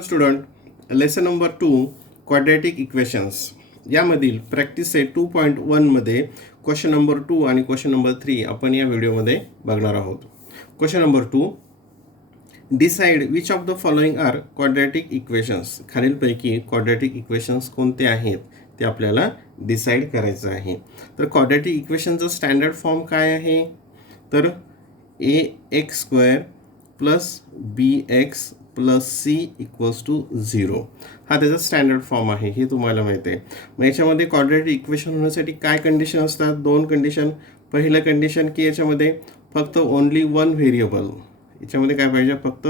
Hello student, lesson number 2 quadratic equations यामधील practice set 2.1मध्ये question number 2 आणि question number 3 आपण या व्हिडिओमध्ये बघणार आहोत. Question number 2, decide which of the following are quadratic equations. खालीलपैकी क्वाड्रॅटिक इक्वेशन्स कोणते आहेत ते आपल्याला डिसाईड करायचं आहे. तर क्वाड्रॅटिक इक्वेशनचं स्टँडर्ड फॉर्म काय आहे, तर ax² plus bx plus c equals to 0 हा त्याचा स्टँडर्ड फॉर्म आहे, हे तुम्हाला माहिती आहे. मग याच्यामध्ये क्वाड्रॅटिक इक्वेशन होण्यासाठी काय कंडिशन असतात, दोन कंडिशन. पहिलं कंडिशन की याच्यामध्ये फक्त ओनली वन व्हेरिएबल, याच्यामध्ये काय पाहिजे, फक्त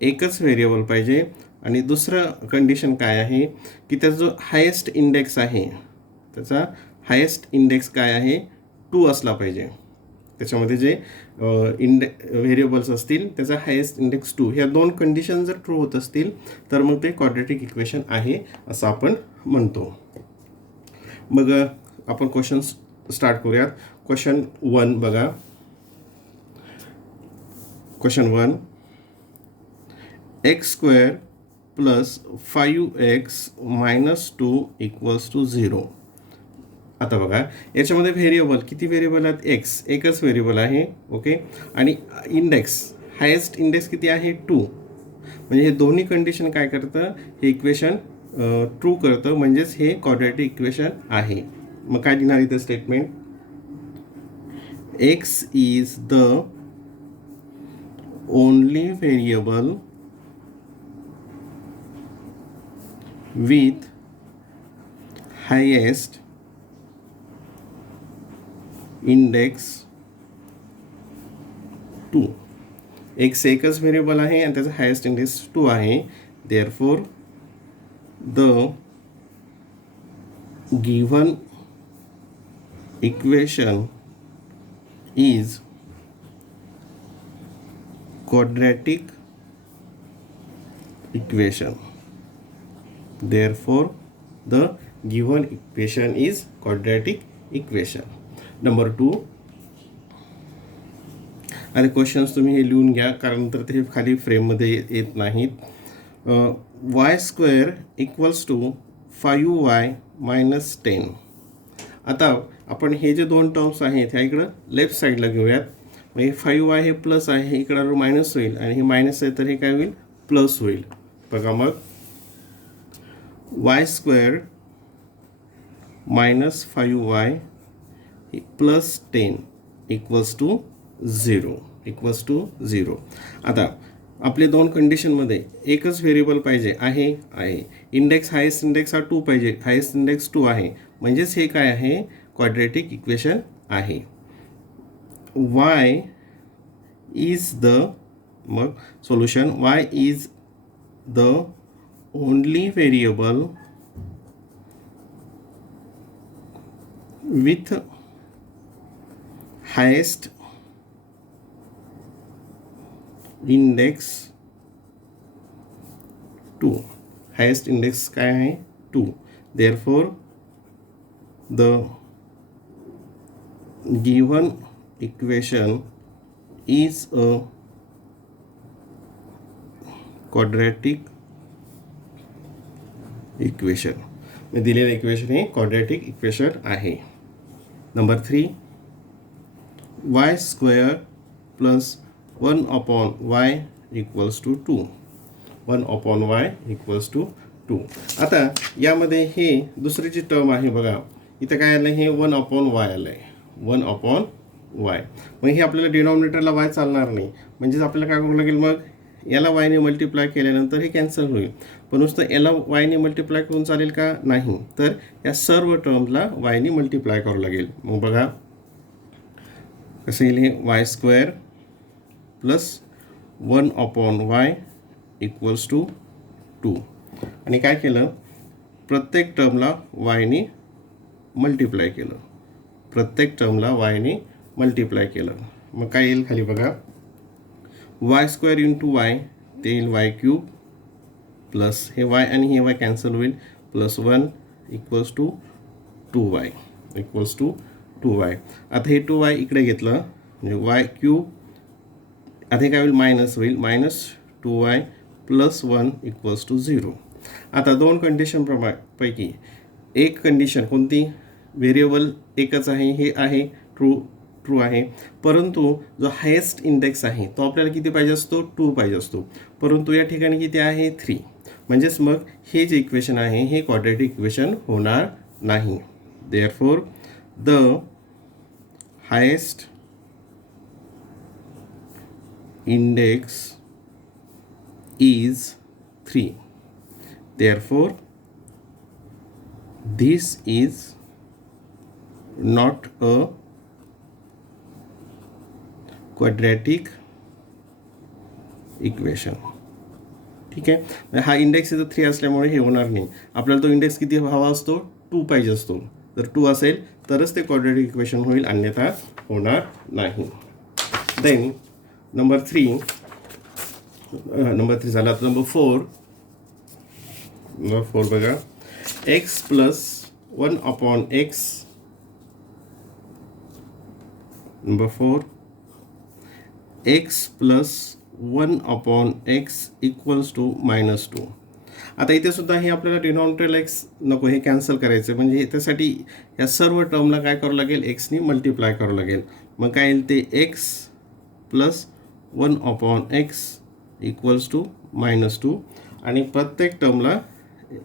एकच व्हेरिएबल पाहिजे. आणि दुसरं कंडिशन काय आहे की त्याचा जो हायेस्ट इंडेक्स आहे, त्याचा हायेस्ट इंडेक्स काय आहे, 2 असला पाहिजे. त्याच्यामध्ये जे व्हेरिएबल्स असतील त्याचा हायेस्ट इंडेक्स 2, ह्या दोन कंडिशन जर ट्रू होत असतील तर मग ते क्वाड्रॅटिक इक्वेशन आहे असं आपण म्हणतो. मग आपण क्वेश्चन स्टार्ट करूयात. क्वेश्चन 1 बघा. Question 1, x² plus 5x minus 2 equals to 0. आता बघा याच्यामध्ये व्हेरिएबल किती व्हेरिएबल आहेत, एक्स एकच व्हेरिएबल आहे. ओके, आणि इंडेक्स हायेस्ट इंडेक्स किती आहे, 2. म्हणजे हे दोन्ही कंडिशन काय करतं, हे इक्वेशन ट्रू करतं, म्हणजेच हे क्वाड्रॅटिक इक्वेशन आहे. मग काय लिहिणार इथे statement, x is the only variable with highest index 2. X एकच व्हेरिएबल आहे आणि त्याचा हायेस्ट इंडेक्स 2 आहे. Therefore the given equation is quadratic equation. Therefore the given equation is quadratic equation. Number 2, आणि क्वेश्चन्स तुम्ही हे लिहून घ्या कारण तर ते खाली फ्रेममध्ये येत नाहीत. y² equals to 5y minus 10. आता आपण हे जे दोन टर्म्स आहेत ह्या इकडं लेफ्ट साईडला घेऊयात. मग हे 5y हे प्लस आहे, हे इकडं मायनस होईल आणि हे मायनस आहे तर हे काय होईल, प्लस होईल. बघा मग y² minus 5y plus 10 equals to 0. आता आपले दोन कंडिशनमध्ये एकच व्हेरिएबल पाहिजे आहे. इंडेक्स हायेस्ट इंडेक्स हा 2 पाहिजे, हायेस्ट इंडेक्स 2 आहे, म्हणजेच हे काय आहे, क्वाड्रॅटिक इक्वेशन आहे. y इज द, मग solution, y is the only variable with highest index 2. Highest index काय आहे, 2. Therefore the given equation is a quadratic equation. मी दिलेलं इक्वेशन हे क्वाड्रॅटिक इक्वेशन आहे. Number 3, y² plus 1/y equals to 2. 1/y equals to 2. आता यामध्ये हे दुसरी जी टर्म आहे बघा, इथं काय आलं, हे 1/y आलं आहे, 1/y. मग हे आपल्याला डिनॉमिनेटरला y चालणार नाही, म्हणजेच आपल्याला काय करावं लागेल, मग याला y ने मल्टिप्लाय केल्यानंतर हे कॅन्सल होईल. पण नुसतं याला y ने मल्टिप्लाय करून चालेल का, नाही, तर या सर्व टर्मला y ने मल्टिप्लाय करावं लागेल. मग बघा कसं येईल, हे y² plus 1/y equals to 2. आणि काय केलं, प्रत्येक टर्मला y ने मल्टिप्लाय केलं, प्रत्येक टर्मला y ने मल्टिप्लाय केलं. मग काय येईल खाली बघा, y² इंटू y ते येईल y³ प्लस हे y आणि हे y कॅन्सल होईल, plus 1 equals to 2y equals to 2y. आता हे 2y इकडे घेतलं म्हणजे y³ आता काय होईल, मायनस होईल, minus 2y plus 1 equals to 0. आता दोन कंडिशन पैकी एक कंडिशन कोणती, व्हेरिएबल एकच आहे, हे आहे ट्रू आहे, परंतु जो हायेस्ट इंडेक्स आहे तो आपल्याला किती पाहिजे असतो, 2 पाहिजे असतो, परंतु या ठिकाणी किती आहे, 3. म्हणजेच मग हे जे इक्वेशन आहे हे क्वाड्रॅटिक इक्वेशन होणार नाही. Therefore the highest index is 3. Therefore, this is not a quadratic equation. ठीक आहे, हा इंडेक्स इथं 3 असल्यामुळे हे होणार नाही. आपल्याला तो इंडेक्स किती हवा असतो, 2 पाहिजे असतो. जर 2 असेल तरच ते क्वाड्रॅटिक इक्वेशन होईल, अन्यथा होणार नाही. देन नंबर 3 झाला. आता नंबर 4 बघा, x plus 1 upon x. Number 4 x plus 1 upon x equals to -2. आता इथे सुद्धा हे आपल्याला डिनॉमिनेटरला एक्स नको, हे कॅन्सल करायचं, म्हणजे त्यासाठी या सर्व टर्मला काय करावं लागेल, एक्सनी मल्टिप्लाय करावं लागेल. मग काय येईल ते x plus 1 upon x equals to -2, आणि प्रत्येक टर्मला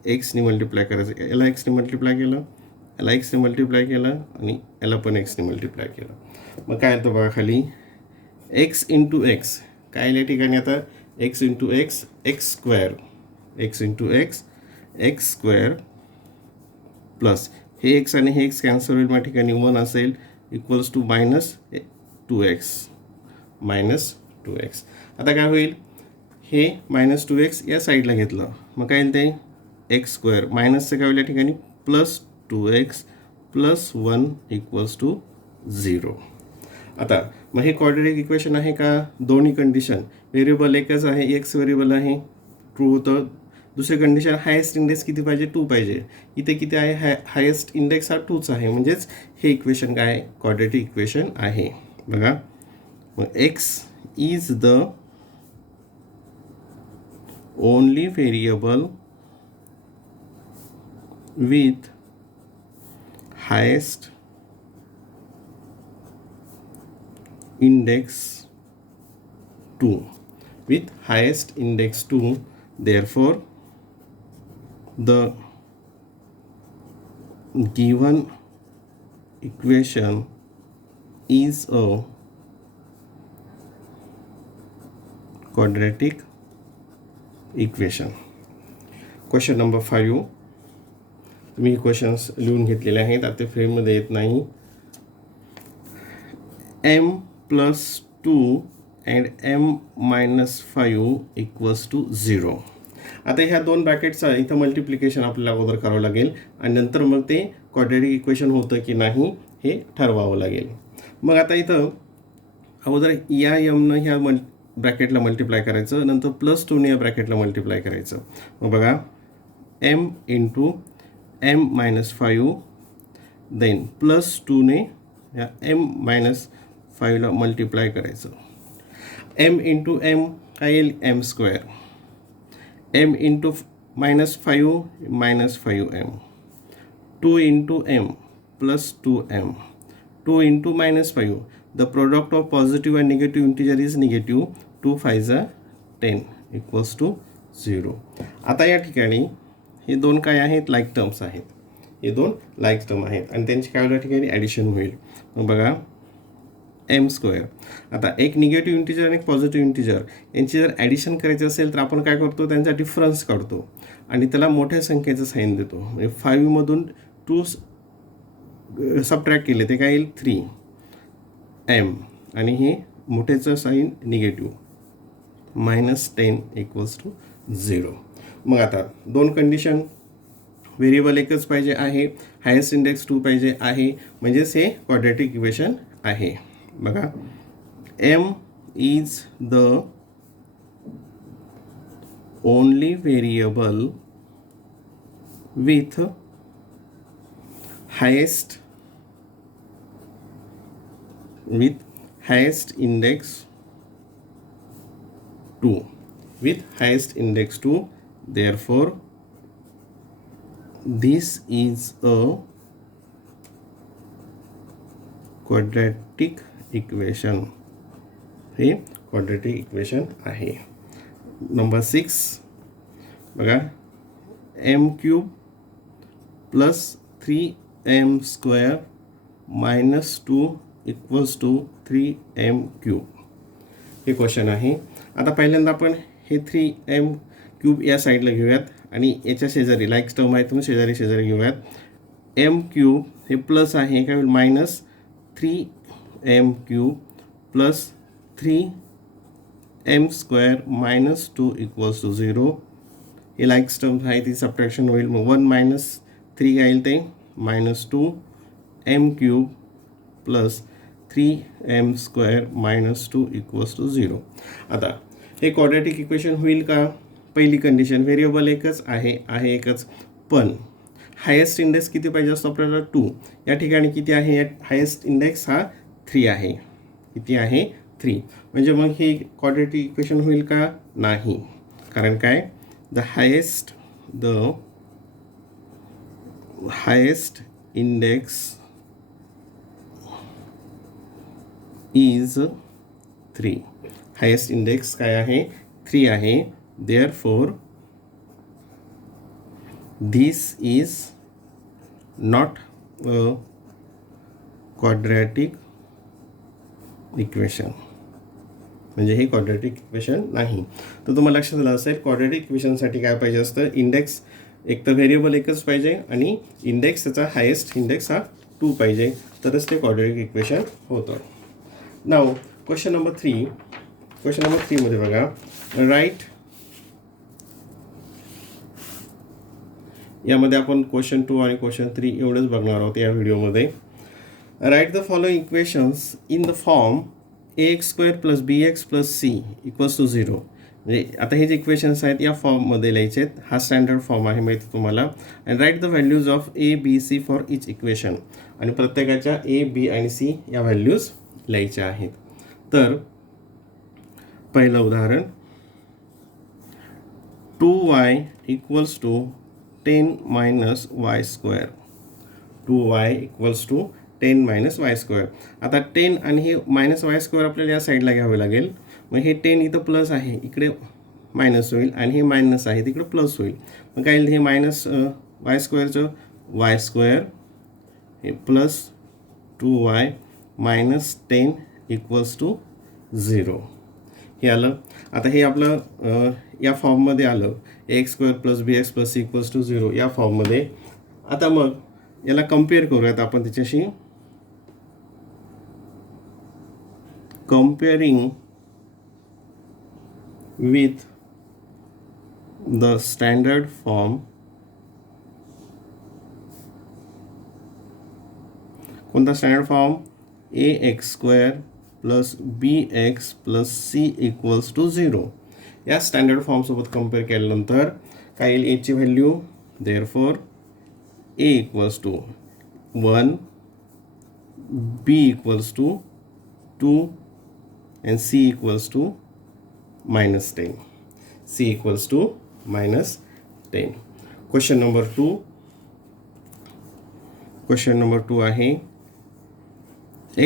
एक्सनी मल्टिप्लाय करायचं. याला एक्सने मल्टिप्लाय केलं, याला एक्सने मल्टिप्लाय केलं, आणि याला पण एक्सने मल्टिप्लाय केलं. मग काय येतं बघा खाली, एक्स इंटू एक्स काय या ठिकाणी, आता x into x x square, x into x x square plus हे एक्स आणि हे एक्स कॅन्सल होईल, मग ठिकाणी 1 असेल, इक्वल्स टू -2x. आता काय होईल, हे -2x या साईडला घेतलं, मग काय येईल ते एक्स स्क्वेअर, मायनसचं काय होईल या ठिकाणी +2x प्लस 1 इक्वल्स टू 0. आता मग हे क्वाड्रॅटिक इक्वेशन आहे का, दोन्ही कंडिशन, व्हेरिएबल एकच आहे, एक्स व्हेरिएबल आहे, ट्रू होतं. दुसरी कंडिशन हायेस्ट इंडेक्स किती पाहिजे, 2 पाहिजे. इथे किती आहे, हायेस्ट इंडेक्स हा 2च आहे, म्हणजेच हे इक्वेशन काय आहे, क्वाड्रॅटिक इक्वेशन आहे. बघा, मग x is the only variable with highest index 2, with highest index 2. Therefore, the given equation is a quadratic equation. Question number 5, तुम्ही क्वेश्चन्स लिहून घेतलेले आहेत, आता फ्रेममध्ये येत नाही. m + 2 and m - 5 equals to 0. आता ह्या दोन ब्रॅकेटचं इथं मल्टिप्लिकेशन आपल्याला अगोदर करावं लागेल, आणि नंतर मग ते क्वाड्रॅटिक इक्वेशन होतं की नाही हे ठरवावं लागेल. मग आता इथं अगोदर या यमनं ह्या ब्रॅकेटला मल्टिप्लाय करायचं, नंतर +2ने या ब्रॅकेटला मल्टिप्लाय करायचं. मग बघा, m इंटू m - 5, देन +2ने या m - 5ला मल्टिप्लाय करायचं. m इंटू m काय येईल, m square, m into -5 -5m, 2 into m plus 2m, 2 into -5. The product of positive and negative integer is negative. 2 5 10 equals to 0. आता या ठिकाणी हे दोन काय आहेत, लाईक टर्म्स आहेत, हे दोन लाईक टर्म आहेत, आणि त्यांची काय या ठिकाणी ॲडिशन होईल. मग बघा, m स्क्वेअर. आता एक निगेटिव्ह इंटिजर आणि एक पॉझिटिव्ह इंटिजर यांची जर ॲडिशन करायची असेल तर आपण काय करतो, त्यांचा डिफरन्स काढतो आणि त्याला मोठ्या संख्येचं साईन देतो. म्हणजे 5 मधून 2 सबट्रॅक्ट केले ते काय येईल, 3m, आणि हे मोठ्याचं साईन निगेटिव्ह -10 इक्वल्स टू 0. मग आता दोन कंडिशन, व्हेरिएबल एकच पाहिजे आहे, हायेस्ट इंडेक्स 2 पाहिजे आहे, म्हणजेच हे क्वाड्रॅटिक इक्वेशन आहे. बघा, m is the only variable with highest index 2. with highest index 2. Therefore this is a quadratic equation. हे quadratic equation आहे. नंबर 6 बघा, m cube plus 3m square minus 2 equals to 3m cube हे question आहे. आता पहिल्यांदा आपण हे 3m cube या साईडला घेऊयात आणि याच्या शेजारी लाईक टर्म आहे तुम्ही शेजारी शेजारी घेऊयात. m क्यूब हे प्लस आहे, हे काय होईल minus 3m cube plus 3m square minus 2 equals to 0. हे लाईक टर्म आहे ती सबट्रॅक्शन होईल. मग 1 मायनस 3 काय येईल ते minus 2m cube plus 3m square minus 2 equals to 0. आता हे क्वाड्रॅटिक इक्वेशन होईल का? पहिली कंडिशन व्हेरिएबल एकच आहे एकच, पण हायेस्ट इंडेक्स किती पाहिजे असतो आपल्याला 2. या ठिकाणी किती आहे? हायेस्ट इंडेक्स हा 3 आहे. किती आहे? 3. म्हणजे मग हे क्वाड्रॅटिक इक्वेशन होईल का? नाही. कारण काय? The highest index is 3. Highest index काय आहे? 3 आहे. Therefore this is not a quadratic equation. म्हणजे हे क्वाड्रॅटिक इक्वेशन नाही. तर तुम्हाला लक्षात आलं असेल क्वाड्रॅटिक इक्वेशनसाठी काय पाहिजे असतं? इंडेक्स एक तर व्हेरिएबल एकच पाहिजे आणि इंडेक्स त्याचा हायेस्ट इंडेक्स हा 2 पाहिजे, तरच ते क्वाड्रॅटिक इक्वेशन होतं. नाव क्वेश्चन नंबर 3. क्वेश्चन नंबर 3 मध्ये बघा, राईट, यामध्ये आपण क्वेश्चन 2 आणि क्वेश्चन 3 एवढंच बघणार आहोत या व्हिडिओमध्ये. Write the following equations in the form ax square plus bx plus c equals to 0. म्हणजे आता हे जे इक्वेशन्स आहेत या फॉर्ममध्ये लिहायचे आहेत. हा स्टँडर्ड फॉर्म आहे माहिती तुम्हाला. And write the values of a b c for each equation. आणि प्रत्येकाच्या a b आणि c या व्हॅल्यूज लिहायच्या आहेत. तर पहिलं उदाहरण, 2y equals to 10 minus y square. 2y equals to 10 minus y square. आता 10 आणि हे मायनस वाय स्क्वेअर आपल्याला या साईडला घ्यावे लागेल. मग हे 10 इथं प्लस आहे, इकडे मायनस होईल, आणि हे मायनस आहे तिकडे प्लस होईल. मग काय येईल? हे मायनस वाय स्क्वेअरचं वाय स्क्वेअर हे plus 2y minus 10 equals to 0 हे आलं. आता हे आपलं या फॉर्ममध्ये आलं x square plus b x plus c equals to 0 या फॉर्ममध्ये. आता मग याला कम्पेअर करूयात आपण त्याच्याशी. comparing with the standard form. कोणता standard form? ax square plus bx plus c equals to 0. या स्टँडर्ड फॉर्मसोबत कम्पेअर केल्यानंतर काय येईल? एची value. Therefore a equals to 1, b equals to 2 and c equals to minus 10. c equals to minus 10. Question number 2. Question number 2 आहे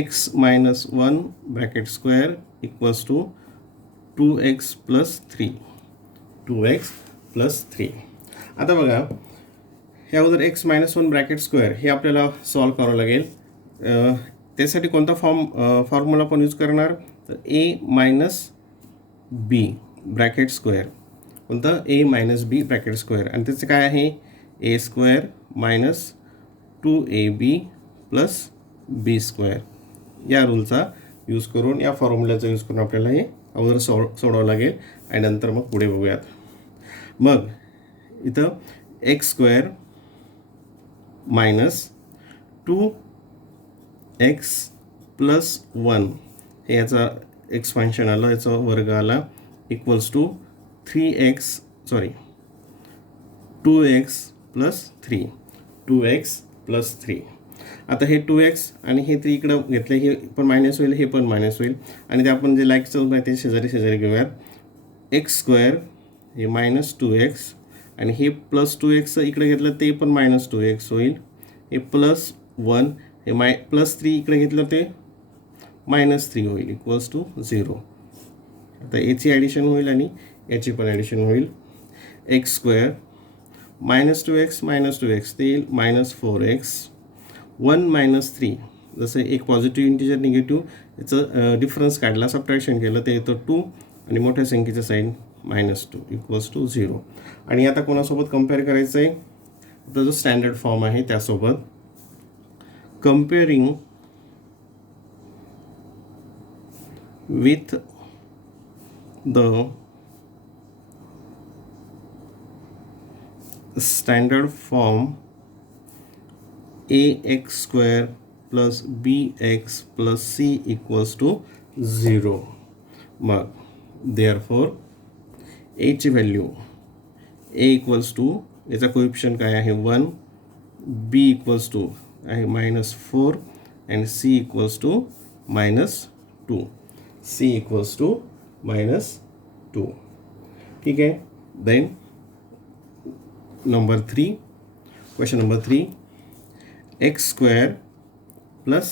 x minus 1 bracket square equals to 2x plus 3. 2x plus 3. आता बघा, ह्या अगोदर x minus 1 bracket square हे आपल्याला solve करावं लागेल. त्यासाठी कोणता फॉर्म्युला आपण यूज करणार? तर a minus b bracket square. कोणतं? a minus b bracket square. आणि त्याचं काय आहे? a square minus 2ab plus b square. या रूलचा यूज करून, या फॉर्म्युल्याचा यूज करून आपल्याला हे अगोदर सोडवावं लागेल आणि नंतर मग पुढे बघूयात. मग इथं x square minus 2x plus 1 हे याचा एक्सपान्शन आलं, याचा वर्ग आला, equals to 2x plus 3. 2x plus 3. आता हे 2x आणि हे 3 इकडं घेतलं, हे पण मायनस होईल, हे पण मायनस होईल. आणि ते आपण जे लाईकचं माहिती शेजारी शेजारी घेऊयात. एक्स स्क्वेअर हे मायनस 2x आणि हे प्लस 2x इकडे घेतलं ते पण मायनस 2x होईल. हे प्लस 1 हे प्लस 3 इकडे घेतलं ते मायनस 3 होईल इक्वल्स टू 0. आता याची ॲडिशन होईल आणि याची पण ॲडिशन होईल. एक्स स्क्वेअर मायनस 2x ते येईल मायनस 4x. 1 मायनस 3 जसं एक पॉझिटिव्ह इंटिजर निगेटिव्ह याचं डिफरन्स काढला, सबट्रॅक्शन केलं ते येतं 2 आणि मोठ्या संख्येचं साईन -2 इक्वल्स टू 0. आणि आता कोणासोबत कम्पेअर करायचं आहे, तर जो स्टँडर्ड फॉर्म आहे त्यासोबत. Comparing with the standard form ax square plus bx plus c equals to 0. मग देअरफॉर ची व्हॅल्यू a इक्वल्स टू याचा कोएफिशियंट काय आहे 1, b इक्वल्स टू आहे -4 and c equals to -2. c equals to -2. ठीक आहे. Then number 3, question number 3, x square plus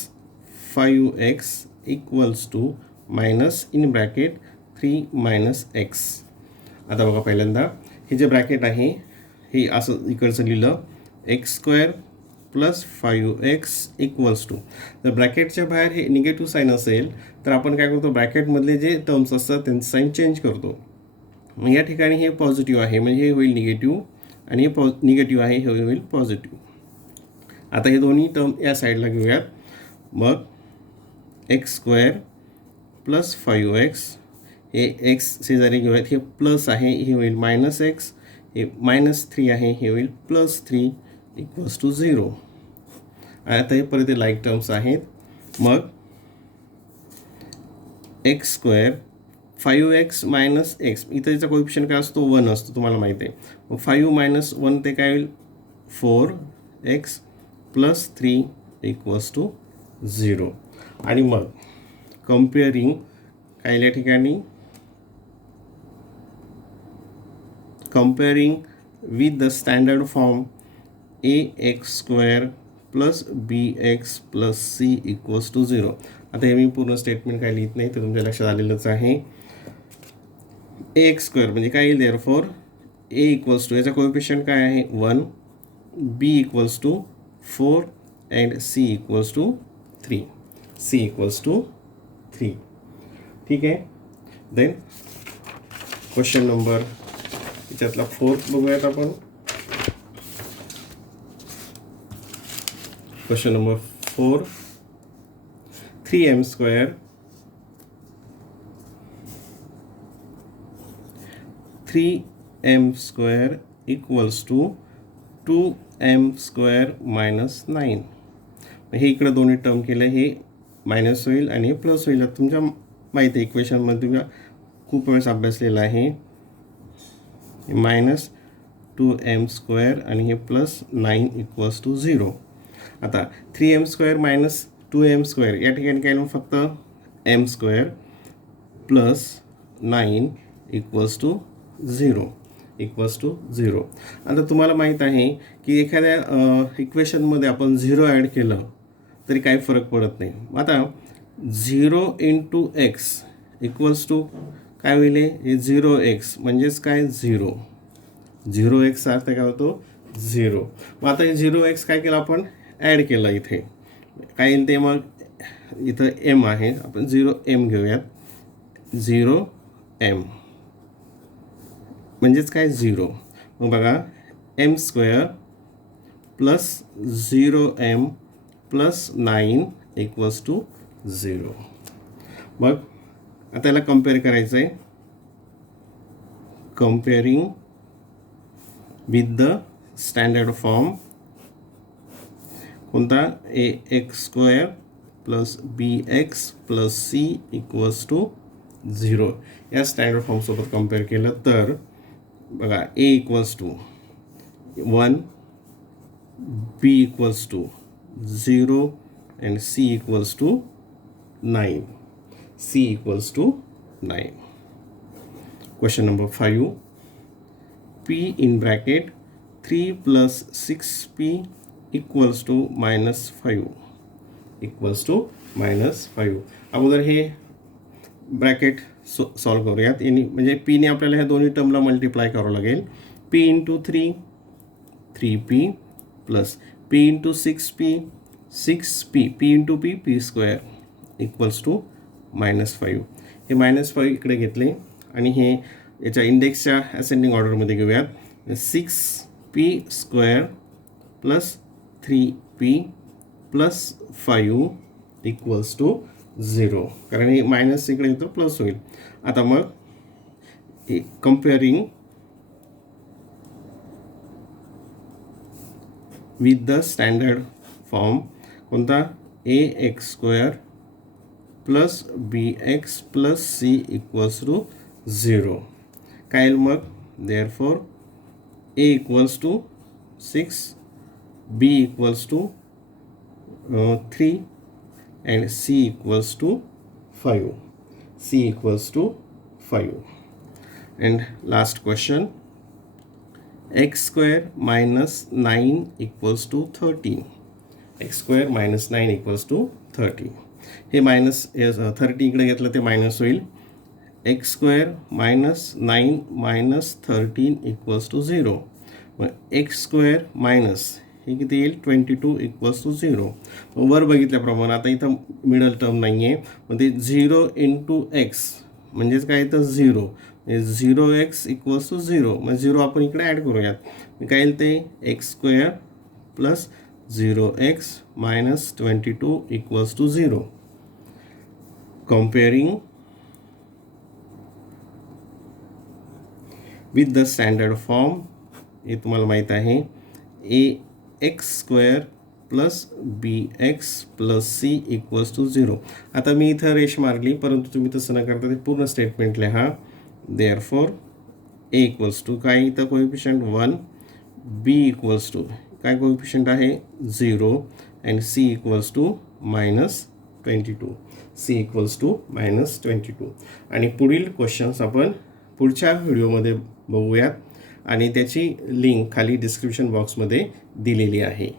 5x equals to minus in bracket 3 - x. आता बघा पहिल्यांदा हे जे ब्रॅकेट आहे हे असं इकडचं लिहिलं x square plus 5x equals to. जर ब्रॅकेटच्या बाहेर हे निगेटिव्ह साईन असेल तर आपण काय करतो, ब्रॅकेटमधले जे टर्म्स असतात त्यांचं साईन चेंज करतो. मग या ठिकाणी हे पॉझिटिव्ह आहे म्हणजे हे होईल निगेटिव्ह आणि हे निगेटिव्ह आहे हे होईल पॉझिटिव्ह. आता हे दोन्ही टर्म या साईडला घेऊयात. मग एक्स स्क्वेअर प्लस 5x हे एक्स शेजारी घेऊयात, हे प्लस आहे हे होईल -x, हे -3 आहे हे होईल +3 इक्वल्स टू 0. आता हे परत हे लाईक टर्म्स आहेत. मग एक्स स्क्वेअर 5x - x इथं याचा कोएफिशियंट काय असतो 1 असतो तुम्हाला माहिती आहे. मग 5 - 1 ते काय होईल 4x प्लस 3 इक्वल्स टू 0. आणि मग कम्पेअरिंग काय या ठिकाणी comparing with the standard form ax square plus bx plus c equals to 0. आता हे मी पूर्ण स्टेटमेंट काय लिहित नाही तर तुमच्या लक्षात आलेलंच आहे. ax स्क्वेअर म्हणजे काय येईल देअरफॉर a इक्वल्स टू याचा कोएफिशियंट काय आहे 1, b equals to 4 and c equals to 3. c equals to 3. ठीक आहे. देन क्वेश्चन नंबर याच्यातला 4th बघूयात आपण. Question number 4, 3m square 3m square equals to 2m square -9. हे इकडं दोन्ही टर्म केलं हे मायनस होईल आणि हे प्लस होईल. तुमच्या माहिती आहे इक्वेशनमध्ये तुम्ही खूप वेळेस अभ्यासलेलं आहे. -2m स्क्वेअर आणि हे +9 इक्वल्स टू 0. आता 3m स्क्वेअर -2m स्क्वेअर या ठिकाणी काय मग फक्त m square plus 9 equals to 0 equals to 0. आता तुम्हाला माहीत आहे की एखाद्या इक्वेशनमध्ये आपण 0 ॲड केलं तरी काही फरक पडत नाही. आता 0 × x इक्वल्स टू काय होईल हे 0x म्हणजेच काय 0. 0x अर्थ काय होतो 0. मग आता हे 0x काय केलं आपण ॲड केलं इथे काय येईल ते मग इथं m आहे आपण 0m घेऊयात. 0m म्हणजेच काय 0. मग बघा m square plus 0m plus 9 equals to 0. मग आता याला कम्पेअर करायचं आहे. Comparing with the standard form कोणता ax square plus bx plus c equals to 0 या स्टँडर्ड फॉर्मसोबत कम्पेअर केलं तर बघा a equals to 1, b equals to 0 and c equals to 9. c equals to 9. Question number 5, p in bracket 3 plus 6p equals to -5 -5. अगोदर हे bracket solve करूयात. म्हणजे पीने आपल्याला ह्या दोन्ही टर्मला मल्टिप्लाय करावं लागेल. p into 3 3p plus p into 6p 6p p into p p square equals to -5. हे -5 इकडे घेतले आणि हे याच्या इंडेक्सच्या असेंडिंग ऑर्डरमध्ये घेऊयात. 6p square plus 3p plus 5 equals to 0. कारण हे मायनस इकडे येतो प्लस होईल. आता मग comparing with the standard form कोणता ax square plus bx plus c equals to 0. काय येईल मग? Therefore a equals to 6, b equals to 3 and c equals to 5. c equals to 5. And last question, x square minus 9 equals to 13. x square minus 9 equals to 30. हे minus 30 इकडे घेतलं ते minus होईल. x square minus 9 minus 13 equals to 0. मग x square minus हे किती येईल 22 equals to 0. वर बघितल्याप्रमाणे आता इथं मिडल टर्म नाही आहे. मग ते 0 इंटू एक्स म्हणजेच काय तर 0 म्हणजे 0x इक्वल्स टू 0. मग 0 आपण इकडे ॲड करूयात. काय येईल ते x square plus 0x minus 22 equals to 0. Comparing with the standard form हे तुम्हाला माहीत आहे ax square plus bx plus c equals to 0. आता मी इथं रेश मारली, परंतु तुम्ही तसं न करता ते पूर्ण स्टेटमेंट लिहा. देअरफॉर a इक्वल्स टू काय इथं कोएफिशियंट 1, b इक्वल्स टू काय कोएफिशियंट आहे 0 and c equals to -22. c equals to -22. आणि पुढील क्वेश्चन्स आपण पुढच्या व्हिडिओमध्ये बघूयात आणि त्याची लिंक खाली डिस्क्रिप्शन बॉक्समध्ये दिलेली आहे.